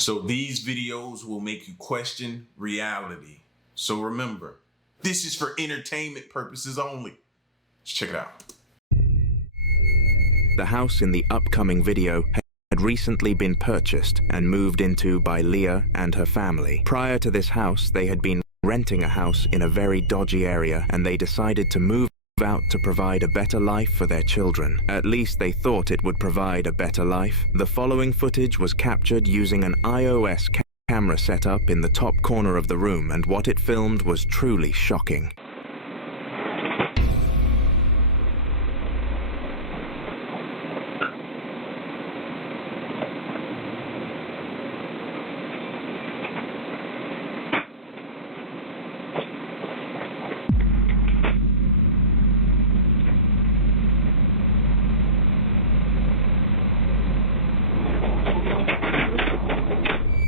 So these videos will make you question reality. So remember, this is for entertainment purposes only. Let's check it out. The house in the upcoming video had recently been purchased and moved into by Leah and her family. Prior to this house, they had been renting a house in a very dodgy area, and they decided to move out to provide a better life for their children. At least they thought it would provide a better life. The following footage was captured using an iOS camera setup in the top corner of the room, and what it filmed was truly shocking.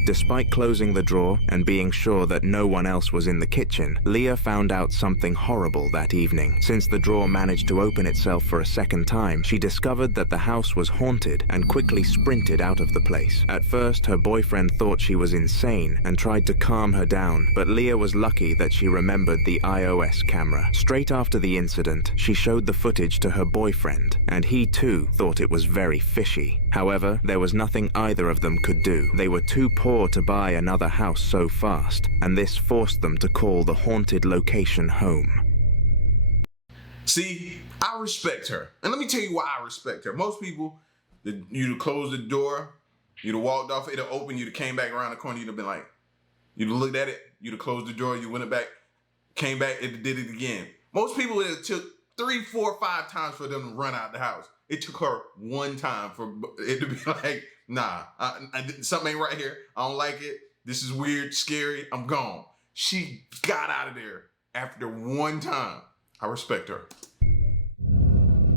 Despite closing the drawer and being sure that no one else was in the kitchen, Leah found out something horrible that evening. Since the drawer managed to open itself for a second time, she discovered that the house was haunted and quickly sprinted out of the place. At first, her boyfriend thought she was insane and tried to calm her down, but Leah was lucky that she remembered the iOS camera. Straight after the incident, she showed the footage to her boyfriend, and he too thought it was very fishy. However, there was nothing either of them could do. They were too poor to buy another house so fast, and this forced them to call the haunted location home. See, I respect her. And let me tell you why I respect her. Most people, you'd have closed the door, you'd have walked off, it'd have opened, you'd have came back around the corner, you'd have been like, you'd have looked at it, you'd have closed the door, you went back, came back, it did it again. Most people, it took 3, 4, 5 times for them to run out the house. It took her one time for it to be like, nah, something ain't right here. I don't like it. This is weird, scary. I'm gone. She got out of there after one time. I respect her.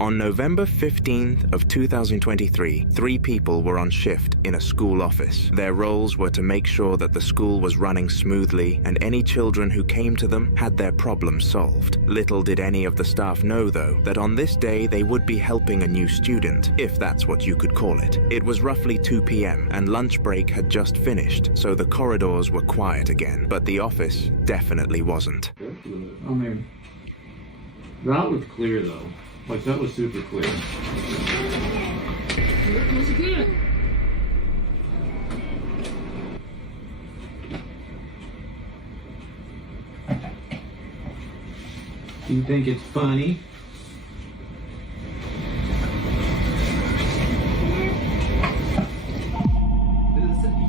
On November 15th of 2023, 3 people were on shift in a school office. Their roles were to make sure that the school was running smoothly and any children who came to them had their problems solved. Little did any of the staff know, though, that on this day they would be helping a new student, if that's what you could call it. It was roughly 2 p.m. and lunch break had just finished, so the corridors were quiet again. But the office definitely wasn't. I mean, that was clear though. Like, that was super clear. It was good. You think it's funny?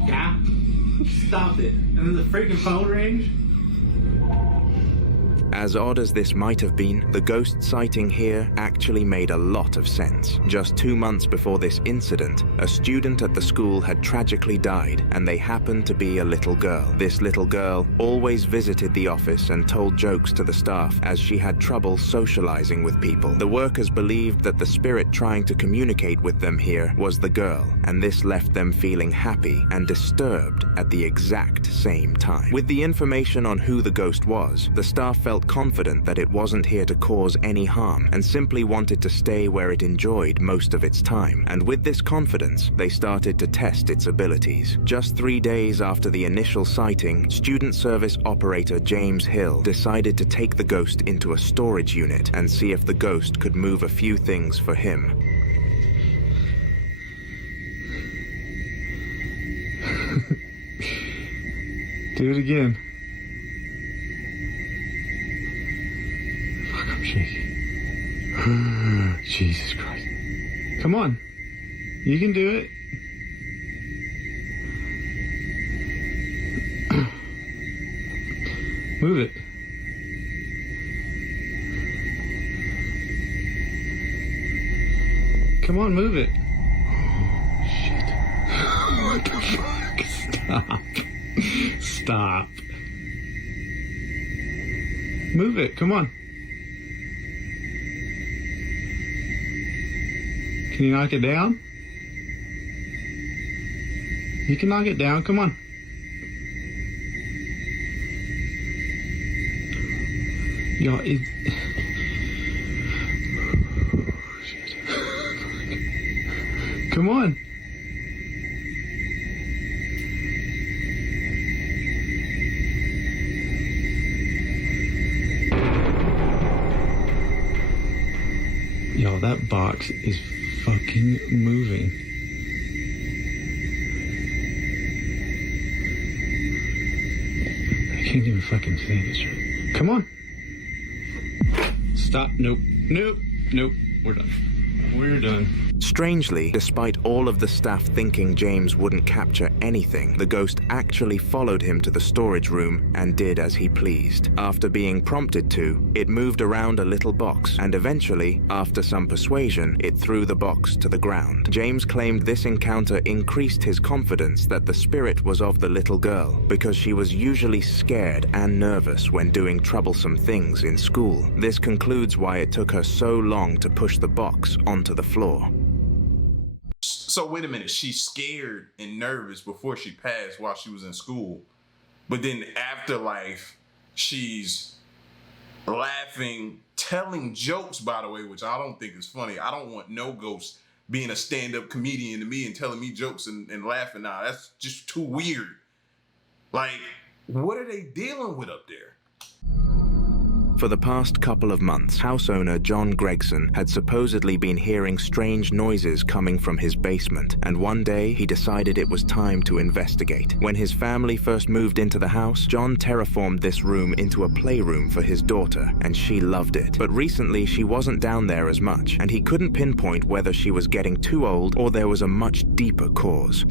Yeah. Stop it. And then the freaking phone rings. As odd as this might have been, the ghost sighting here actually made a lot of sense. Just 2 months before this incident, a student at the school had tragically died, and they happened to be a little girl. This little girl always visited the office and told jokes to the staff, as she had trouble socializing with people. The workers believed that the spirit trying to communicate with them here was the girl, and this left them feeling happy and disturbed at the exact same time. With the information on who the ghost was, the staff felt confident that it wasn't here to cause any harm and simply wanted to stay where it enjoyed most of its time. And with this confidence, they started to test its abilities. Just 3 days after the initial sighting, student service operator James Hill decided to take the ghost into a storage unit and see if the ghost could move a few things for him. Do it again. Fuck, I'm shaking. Jesus Christ. Come on. You can do it. Move it. Come on, move it. Oh, shit. What the fuck? Stop. Stop. Move it, come on. Can you knock it down? You can knock it down, come on. Yo, it... Shit. Come on. hell, that box is fucking moving. I can't even fucking say this right. Come on. Stop. Nope. Nope. Nope. We're done. We're done. Strangely, despite all of the staff thinking James wouldn't capture anything, the ghost actually followed him to the storage room and did as he pleased. After being prompted to, it moved around a little box, and eventually, after some persuasion, it threw the box to the ground. James claimed this encounter increased his confidence that the spirit was of the little girl, because she was usually scared and nervous when doing troublesome things in school. This concludes why it took her so long to push the box onto the floor. So wait a minute, she's scared and nervous before she passed while she was in school. But then afterlife, she's laughing, telling jokes, by the way, which I don't think is funny. I don't want no ghost being a stand-up comedian to me and telling me jokes and laughing. Nah, that's just too weird. Like, what are they dealing with up there? For the past couple of months, house owner John Gregson had supposedly been hearing strange noises coming from his basement, and one day he decided it was time to investigate. When his family first moved into the house, John terraformed this room into a playroom for his daughter, and she loved it. But recently she wasn't down there as much, and he couldn't pinpoint whether she was getting too old or there was a much deeper cause.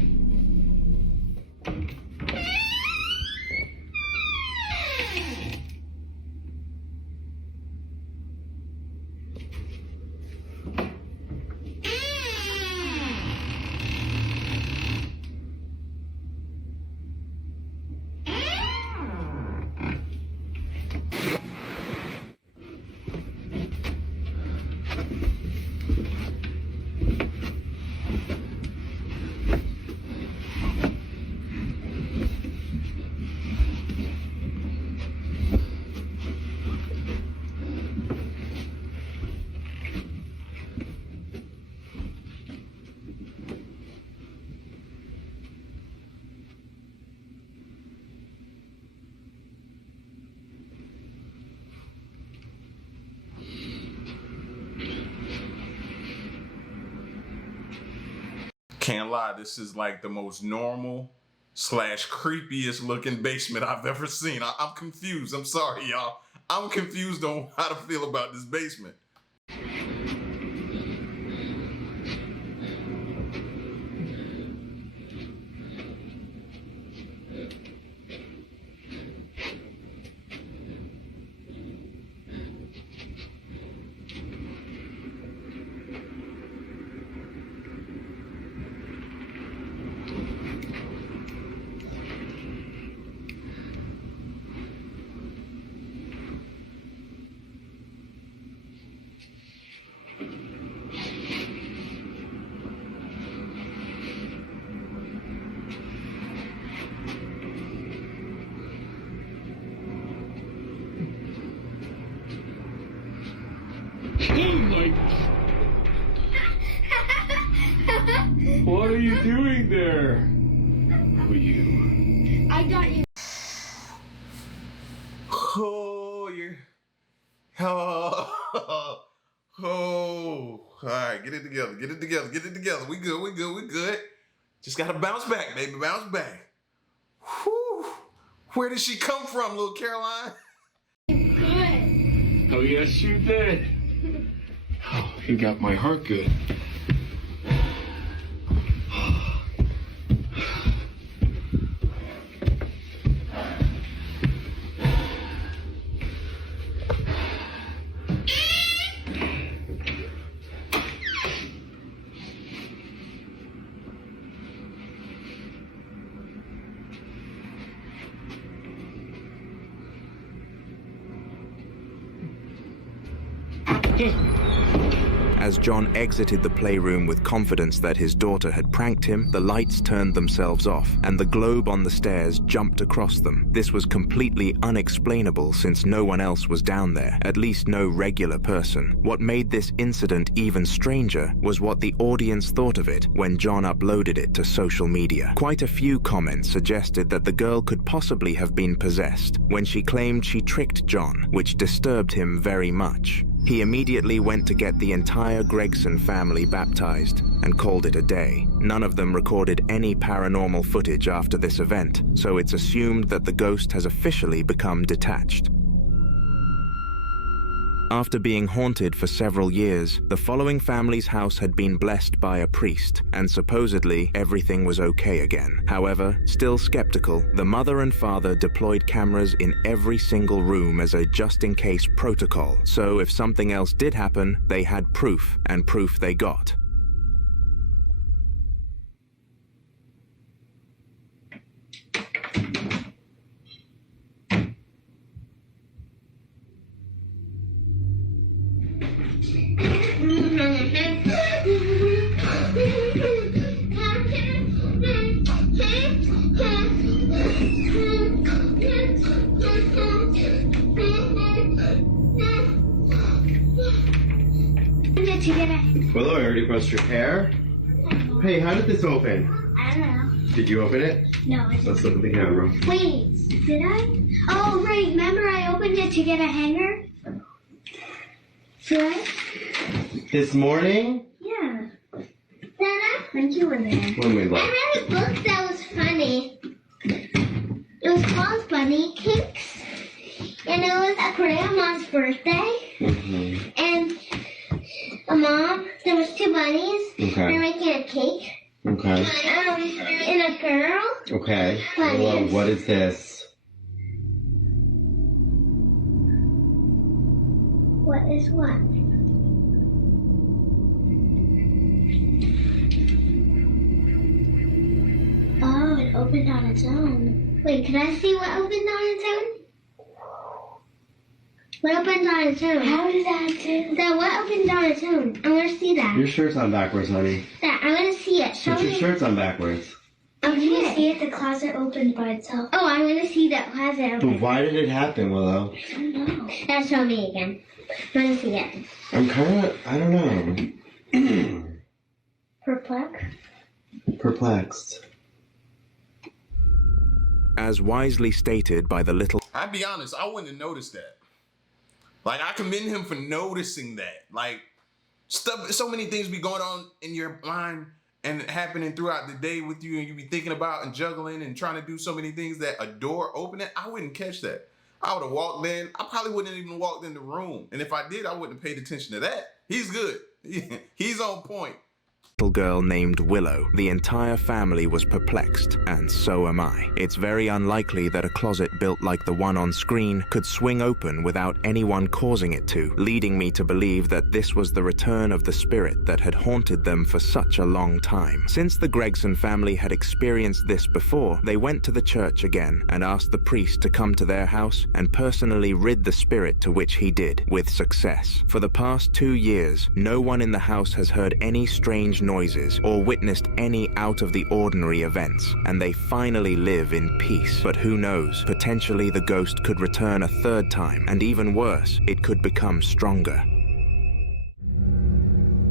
Can't lie, this is like the most normal / creepiest looking basement I've ever seen. I'm confused. I'm sorry, y'all. I'm confused on how to feel about this basement. What are you doing there? Who are you? I got you. Oh, you're... Oh. All right, get it together. Get it together. Get it together. We good. We good. We good. Just gotta bounce back, baby. Bounce back. Whew. Where did she come from, little Caroline? Good. Oh, yes, you did. Oh, you got my heart good. As John exited the playroom with confidence that his daughter had pranked him, the lights turned themselves off, and the globe on the stairs jumped across them. This was completely unexplainable since no one else was down there, at least no regular person. What made this incident even stranger was what the audience thought of it when John uploaded it to social media. Quite a few comments suggested that the girl could possibly have been possessed when she claimed she tricked John, which disturbed him very much. He immediately went to get the entire Gregson family baptized and called it a day. None of them recorded any paranormal footage after this event, so it's assumed that the ghost has officially become detached. After being haunted for several years, the following family's house had been blessed by a priest, and supposedly everything was okay again. However, still skeptical, the mother and father deployed cameras in every single room as a just-in-case protocol, so if something else did happen, they had proof, and proof they got. Willow, I already brushed your hair. Hey, how did this open? I don't know. Did you open it? No, I didn't. Let's look at the camera. Wait, did I? Oh, right. Remember I opened it to get a hanger? Did I? This morning? Yeah. Dada? Thank you in there. When we look. I read a book that was funny. It was called Funny Cakes. And it was a grandma's birthday. Mm-hmm. And a mom, there was two bunnies. Okay. They're making a cake. Okay. And a girl. Okay. Bunnies. Well, what is this? What is what? Oh, it opened on its own. Wait, can I see what opened on its own? What opened on its own? How did that do? That what opened on its own? I want to see that. Your shirt's on backwards, honey. That I want to see it. Show Put your me. shirt's on backwards. Okay. You see it? The closet opened by itself. Oh, I want to see that closet open. But why did it happen, Willow? I don't know. Now show me again. I want to see it. I'm kind of, I don't know. Perplexed. As wisely stated by the little... I'd be honest, I wouldn't have noticed that. Like, I commend him for noticing that. Like, stuff, so many things be going on in your mind and happening throughout the day with you, and you be thinking about and juggling and trying to do so many things that a door opening, I wouldn't catch that. I would have walked in. I probably wouldn't have even walked in the room. And if I did, I wouldn't have paid attention to that. He's good. He's on point. Little girl named Willow. The entire family was perplexed, and so am I. It's very unlikely that a closet built like the one on screen could swing open without anyone causing it to, leading me to believe that this was the return of the spirit that had haunted them for such a long time. Since the Gregson family had experienced this before, they went to the church again and asked the priest to come to their house and personally rid the spirit, to which he did, with success. For the past 2 years, no one in the house has heard any strange noises or witnessed any out-of-the-ordinary events, and they finally live in peace. But who knows, potentially the ghost could return a third time, and even worse, it could become stronger.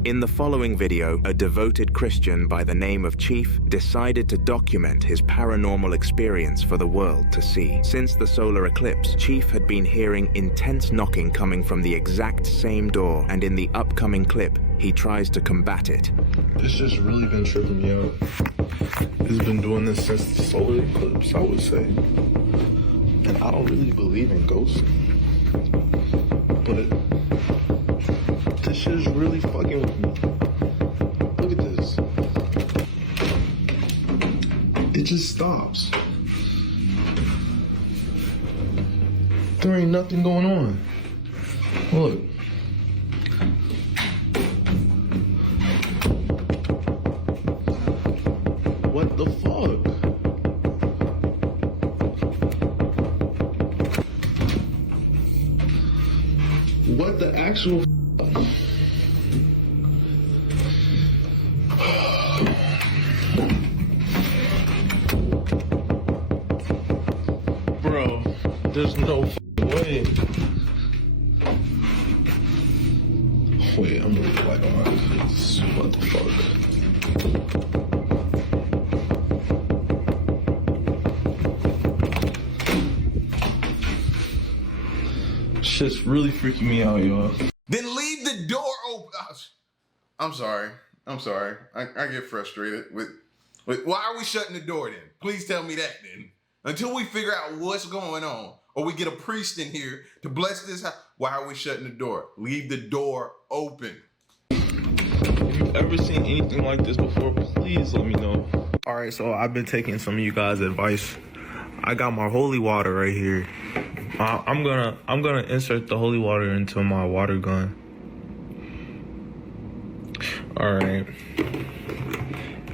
In the following video, a devoted Christian by the name of Chief decided to document his paranormal experience for the world to see. Since the solar eclipse, Chief had been hearing intense knocking coming from the exact same door, and in the upcoming clip, he tries to combat it. It's just really been tripping me out. It's been doing this since the solar eclipse, I would say. And I don't really believe in ghosts. But this shit is really fucking with me. Look at this. It just stops. There ain't nothing going on. Look. What the fuck? What the actual Bro, there's no way. Wait, I'm really like, what the fuck? Shit's really freaking me out, y'all. Then leave the door open. I'm sorry. I get frustrated with why are we shutting the door then? Please tell me that then. Until we figure out what's going on, or we get a priest in here to bless this house, why are we shutting the door? Leave the door open. If you've ever seen anything like this before, please let me know. All right, so I've been taking some of you guys' advice. I got my holy water right here. I'm gonna insert the holy water into my water gun. All right,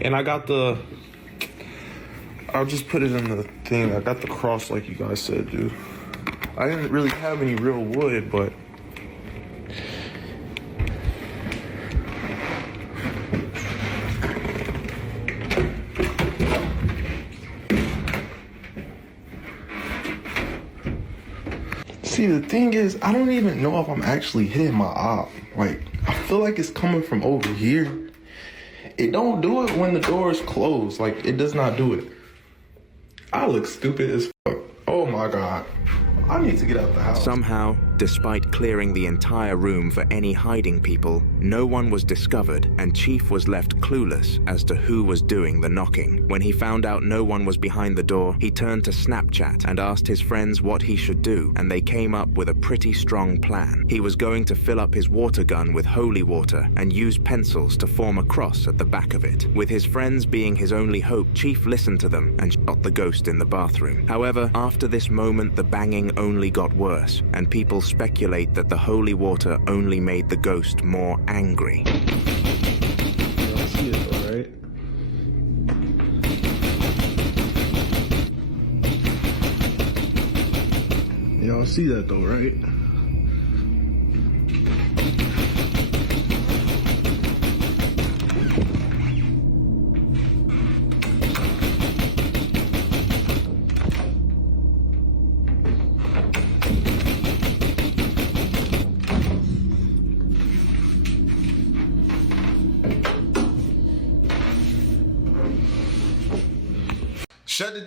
and I'll just put it in the thing. I got the cross like you guys said, dude. I didn't really have any real wood, but see, the thing is, I don't even know if I'm actually hitting my op. Like, I feel like it's coming from over here. It don't do it when the door is closed. Like, it does not do it. I look stupid as fuck. Oh my God. I need to get out the house. Somehow, despite clearing the entire room for any hiding people, no one was discovered, and Chief was left clueless as to who was doing the knocking. When he found out no one was behind the door, he turned to Snapchat and asked his friends what he should do, and they came up with a pretty strong plan. He was going to fill up his water gun with holy water and use pencils to form a cross at the back of it. With his friends being his only hope, Chief listened to them and shot the ghost in the bathroom. However, after this moment, the banging only got worse, and people speculate that the holy water only made the ghost more angry. Y'all see it though, right? Y'all see that though, right?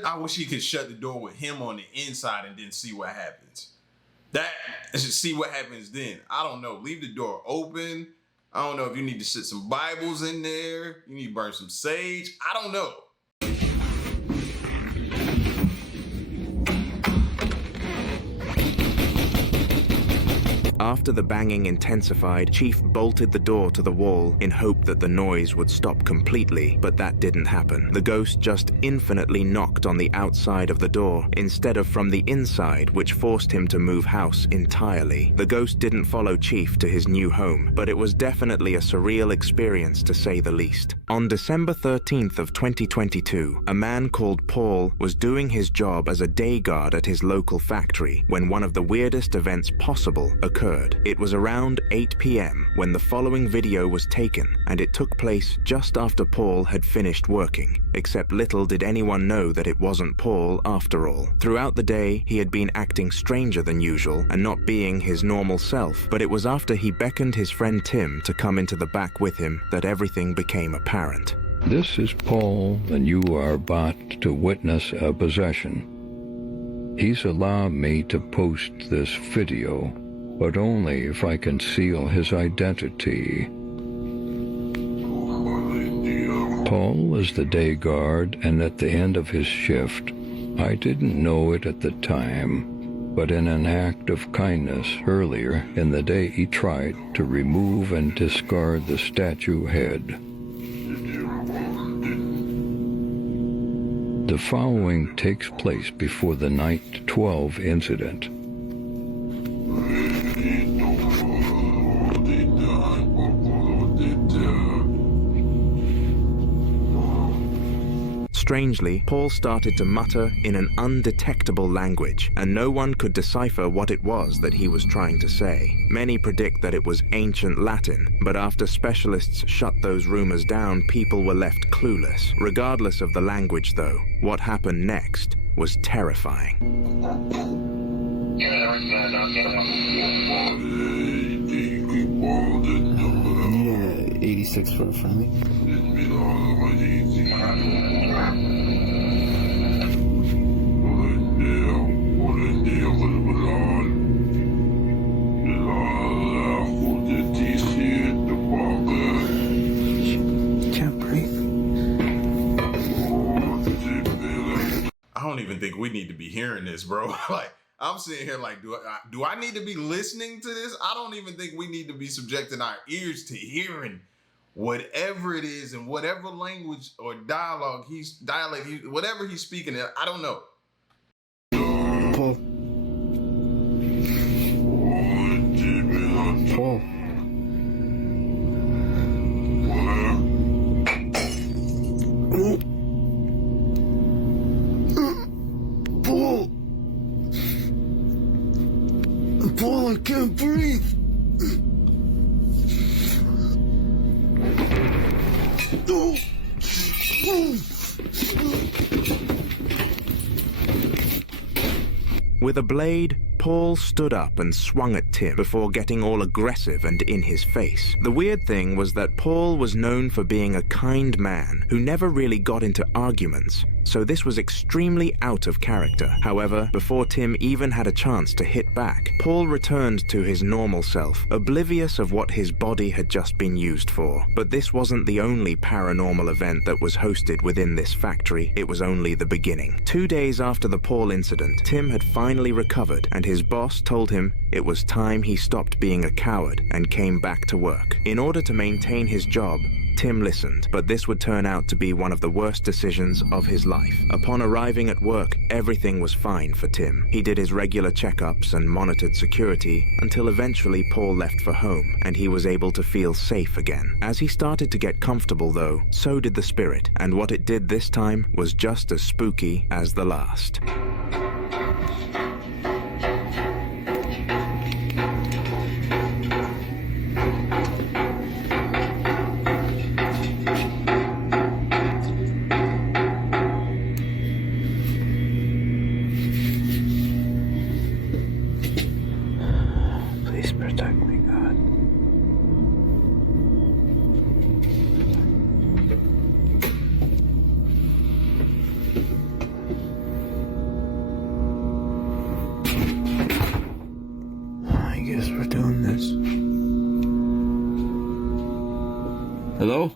I wish he could shut the door with him on the inside and then see what happens. See what happens then. I don't know. Leave the door open. I don't know if you need to sit some Bibles in there. You need to burn some sage. I don't know. After the banging intensified, Chief bolted the door to the wall in hope that the noise would stop completely, but that didn't happen. The ghost just infinitely knocked on the outside of the door instead of from the inside, which forced him to move house entirely. The ghost didn't follow Chief to his new home, but it was definitely a surreal experience to say the least. On December 13th of 2022, a man called Paul was doing his job as a day guard at his local factory when one of the weirdest events possible occurred. It was around 8 p.m. when the following video was taken, and it took place just after Paul had finished working, except little did anyone know that it wasn't Paul after all. Throughout the day, he had been acting stranger than usual and not being his normal self, but it was after he beckoned his friend Tim to come into the back with him that everything became apparent. This is Paul, and you are about to witness a possession. He's allowed me to post this video, but only if I can seal his identity. Paul is the day guard, and at the end of his shift, I didn't know it at the time, but in an act of kindness earlier in the day he tried to remove and discard the statue head. The following takes place before the Night 12 incident. Strangely, Paul started to mutter in an undetectable language, and no one could decipher what it was that he was trying to say. Many predict that it was ancient Latin, but after specialists shut those rumors down, people were left clueless. Regardless of the language, though, what happened next was terrifying. Yeah, 86 for a friendly. don't even think we need to be hearing this, bro. Like, I'm sitting here like, do I need to be listening to this? I don't even think we need to be subjecting our ears to hearing whatever it is in whatever language or dialogue whatever he's speaking in. I don't know. Paul. Paul. Paul. Paul, I can't breathe. No. With a blade, Paul stood up and swung at Tim before getting all aggressive and in his face. The weird thing was that Paul was known for being a kind man who never really got into arguments, so this was extremely out of character. However, before Tim even had a chance to hit back, Paul returned to his normal self, oblivious of what his body had just been used for. But this wasn't the only paranormal event that was hosted within this factory. It was only the beginning. 2 days after the Paul incident, Tim had finally recovered, and his boss told him it was time he stopped being a coward and came back to work. In order to maintain his job, Tim listened, but this would turn out to be one of the worst decisions of his life. Upon arriving at work, everything was fine for Tim. He did his regular checkups and monitored security until eventually Paul left for home and he was able to feel safe again. As he started to get comfortable though, so did the spirit, and what it did this time was just as spooky as the last. Protect me, God. I guess we're doing this. Hello?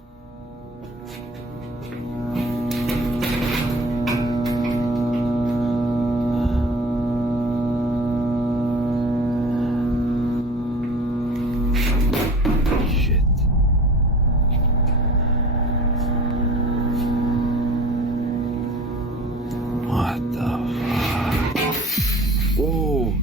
What the fuck? Whoa.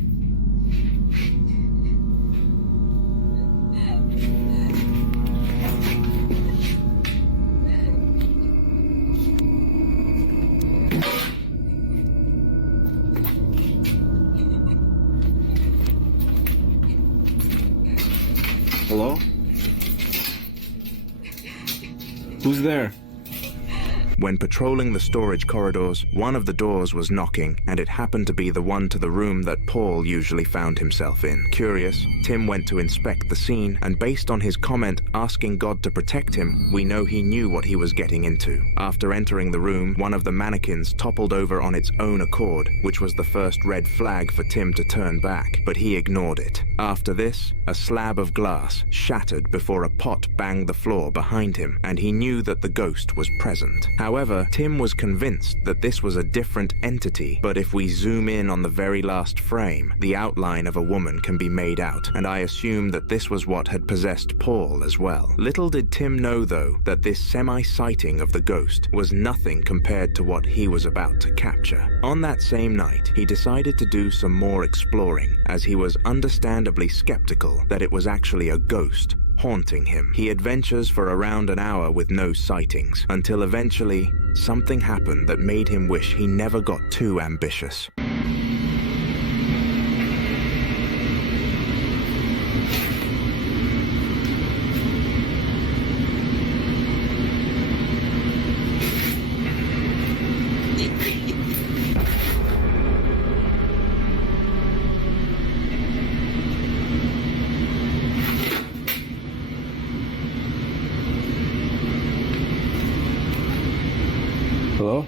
Hello? Who's there? When patrolling the storage corridors, one of the doors was knocking, and it happened to be the one to the room that Paul usually found himself in. Curious, Tim went to inspect the scene, and based on his comment asking God to protect him, we know he knew what he was getting into. After entering the room, one of the mannequins toppled over on its own accord, which was the first red flag for Tim to turn back, but he ignored it. After this, a slab of glass shattered before a pot banged the floor behind him, and he knew that the ghost was present. However, Tim was convinced that this was a different entity, but if we zoom in on the very last frame, the outline of a woman can be made out, and I assume that this was what had possessed Paul as well. Little did Tim know, though, that this semi-sighting of the ghost was nothing compared to what he was about to capture. On that same night, he decided to do some more exploring, as he was understandably skeptical that it was actually a ghost haunting him. He adventures for around an hour with no sightings, until eventually something happened that made him wish he never got too ambitious. Hello?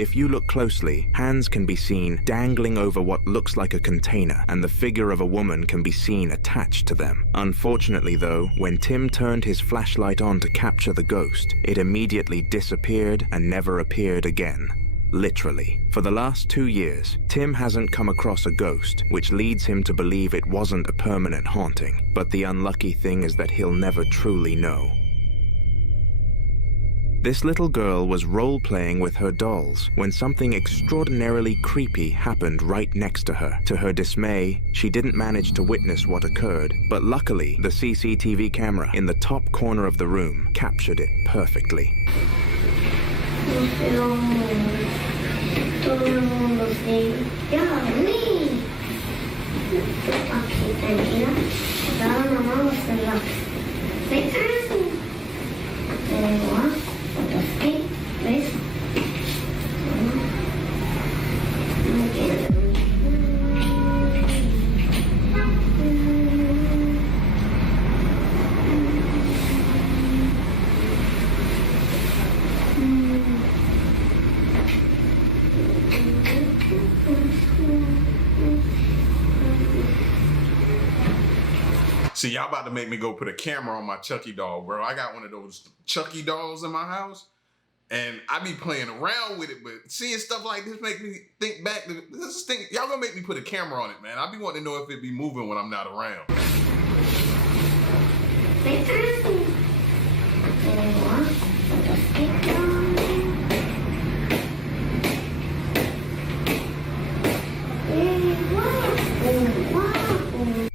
If you look closely, hands can be seen dangling over what looks like a container, and the figure of a woman can be seen attached to them. Unfortunately though, when Tim turned his flashlight on to capture the ghost, it immediately disappeared and never appeared again. Literally. For the last 2 years, Tim hasn't come across a ghost, which leads him to believe it wasn't a permanent haunting. But the unlucky thing is that he'll never truly know. This little girl was role-playing with her dolls when something extraordinarily creepy happened right next to her. To her dismay, she didn't manage to witness what occurred, but luckily, the CCTV camera in the top corner of the room captured it perfectly. Todo el mundo se llama a mí. Aquí, tranquila. Estaba mamá los relax. Se hacen. Tengo otros que, ¿ves? No quiero. See, y'all about to make me go put a camera on my Chucky doll, bro. I got one of those Chucky dolls in my house, and I be playing around with it, but seeing stuff like this make me think back to this thing. Y'all gonna make me put a camera on it, man. I be wanting to know if it be moving when I'm not around.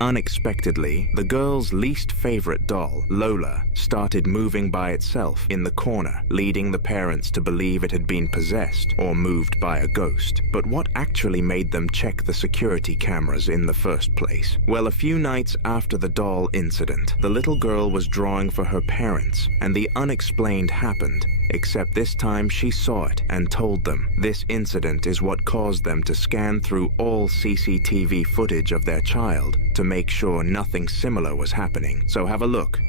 Unexpectedly, the girl's least favorite doll, Lola, started moving by itself in the corner, leading the parents to believe it had been possessed or moved by a ghost. But what actually made them check the security cameras in the first place? Well, a few nights after the doll incident, the little girl was drawing for her parents, and the unexplained happened. Except this time she saw it and told them. This incident is what caused them to scan through all CCTV footage of their child to make sure nothing similar was happening. So have a look.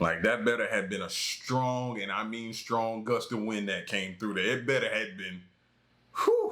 Like, that better have been a strong, and I mean strong, gust of wind that came through there. It better have been, whew.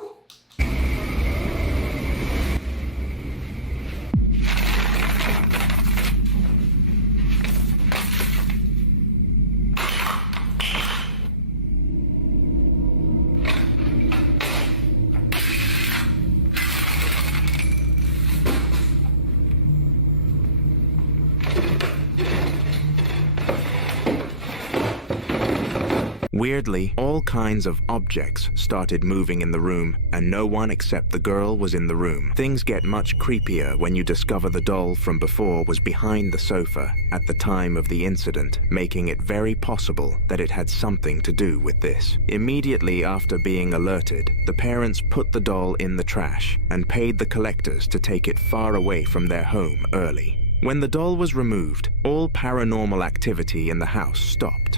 Weirdly, all kinds of objects started moving in the room, and no one except the girl was in the room. Things get much creepier when you discover the doll from before was behind the sofa at the time of the incident, making it very possible that it had something to do with this. Immediately after being alerted, the parents put the doll in the trash and paid the collectors to take it far away from their home early. When the doll was removed, all paranormal activity in the house stopped.